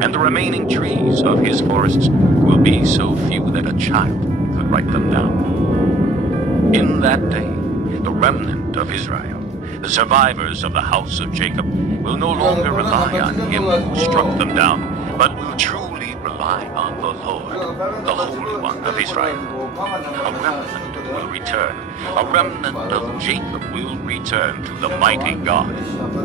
and the remaining trees of his forests will be so few that a child could write them down. In that day, the remnant of Israel, the survivors of the house of Jacob, will no longer rely on him who struck them down, but will truly rely on the Lord, the Holy One of Israel. A remnant will return. A remnant of Jacob will return to the mighty God.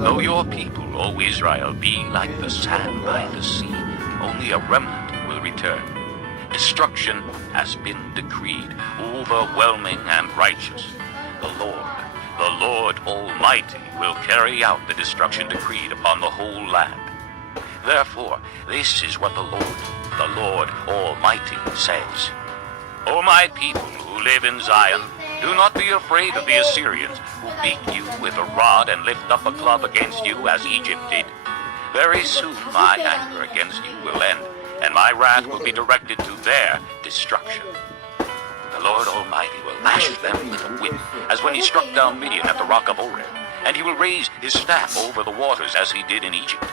Though your people, O Israel, be like the sand by the sea, only a remnant will return. Destruction has been decreed, overwhelming and righteous. The Lord Almighty will carry out the destruction decreed upon the whole land. Therefore, this is what the Lord Almighty says. O my people who live in Zion, do not be afraid of the Assyrians, who beat you with a rod and lift up a club against you as Egypt did. Very soon my anger against you will end, and my wrath will be directed to their destruction. The Lord Almighty will lash them with a whip, as when he struck down Midian at the rock of Oreb, and he will raise his staff over the waters as he did in Egypt.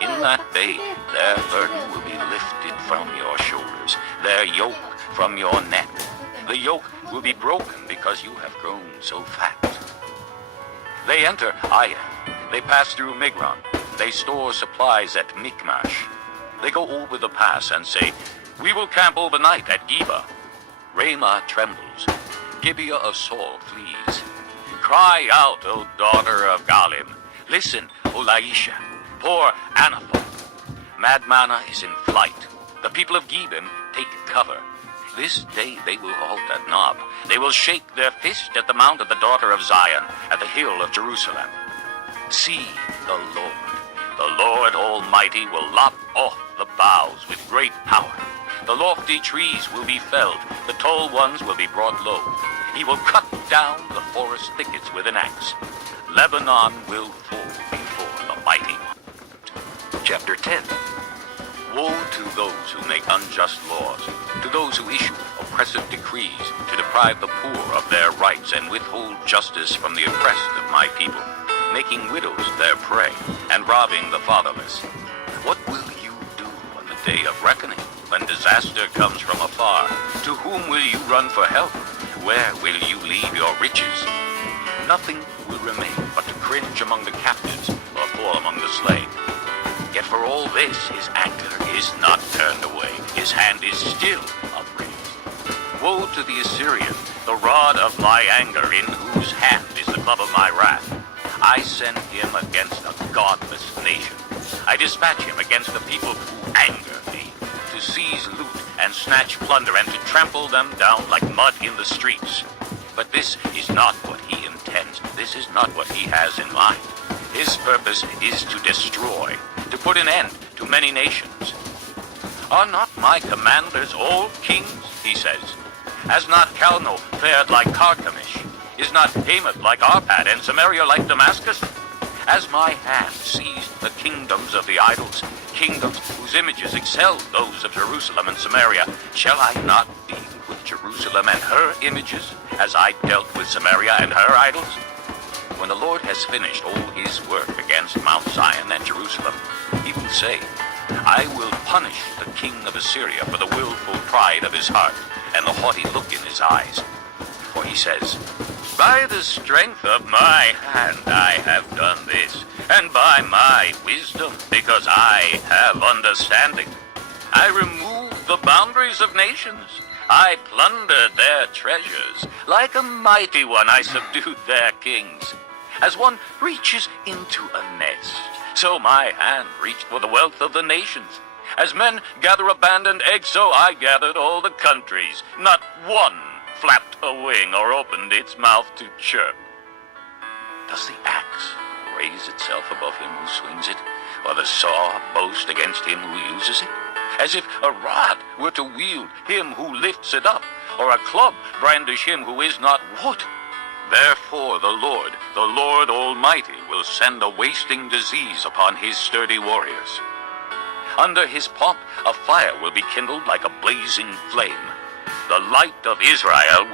In that day, their burden will be lifted from your shoulders, their yoke from your neck. The yoke will be broken because you have grown so fat. They enter Ai, they pass through Migron, they store supplies at Michmash. They go over the pass and say, we will camp overnight at Geba. Ramah trembles, Gibeah of Saul flees. Cry out, O daughter of Galim. Listen, O Laisha, poor Anathoth. Madmanah is in flight. The people of Gebim take cover. This day they will halt at Nob. They will shake their fist at the mount of the daughter of Zion, at the hill of Jerusalem. See the Lord Almighty will lop off the boughs with great power. The lofty trees will be felled, the tall ones will be brought low. He will cut down the forest thickets with an axe. Lebanon will fall before the mighty one. Chapter 10. Woe to those who make unjust laws, to those who issue oppressive decrees to deprive the poor of their rights and withhold justice from the oppressed of my people, making widows their prey and robbing the fatherless. What will you do on the day of reckoning, when disaster comes from afar? To whom will you run for help? Where will you leave your riches? Nothing will remain but to cringe among the captives or fall among the slain. Yet for all this, his anger is not turned away. His hand is still upraised. Woe to the Assyrian, the rod of my anger, in whose hand is the club of my wrath. I send him against a godless nation. I dispatch him against the people who anger me, to seize loot and snatch plunder and to trample them down like mud in the streets. But this is not what he intends. This is not what he has in mind. His purpose is to destroy, to put an end to many nations. Are not my commanders all kings, he says? Has not Calno fared like Carchemish? Is not Hamath like Arpad and Samaria like Damascus? Has my hand seized the kingdoms of the idols, kingdoms whose images excel those of Jerusalem and Samaria? Shall I not deal with Jerusalem and her images, as I dealt with Samaria and her idols? When the Lord has finished all his work against Mount Zion and Jerusalem, he will say, I will punish the king of Assyria for the willful pride of his heart and the haughty look in his eyes. For he says, by the strength of my hand I have done this, and by my wisdom, because I have understanding. I removed the boundaries of nations. I plundered their treasures. Like a mighty one I subdued their kings. As one reaches into a nest, so my hand reached for the wealth of the nations. As men gather abandoned eggs, so I gathered all the countries. Not one flapped a wing or opened its mouth to chirp. Does the axe raise itself above him who swings it, or the saw boast against him who uses it? As if a rod were to wield him who lifts it up, or a club brandish him who is not wood. Therefore the Lord Almighty, will send a wasting disease upon his sturdy warriors. Under his pomp a fire will be kindled like a blazing flame. The light of Israel will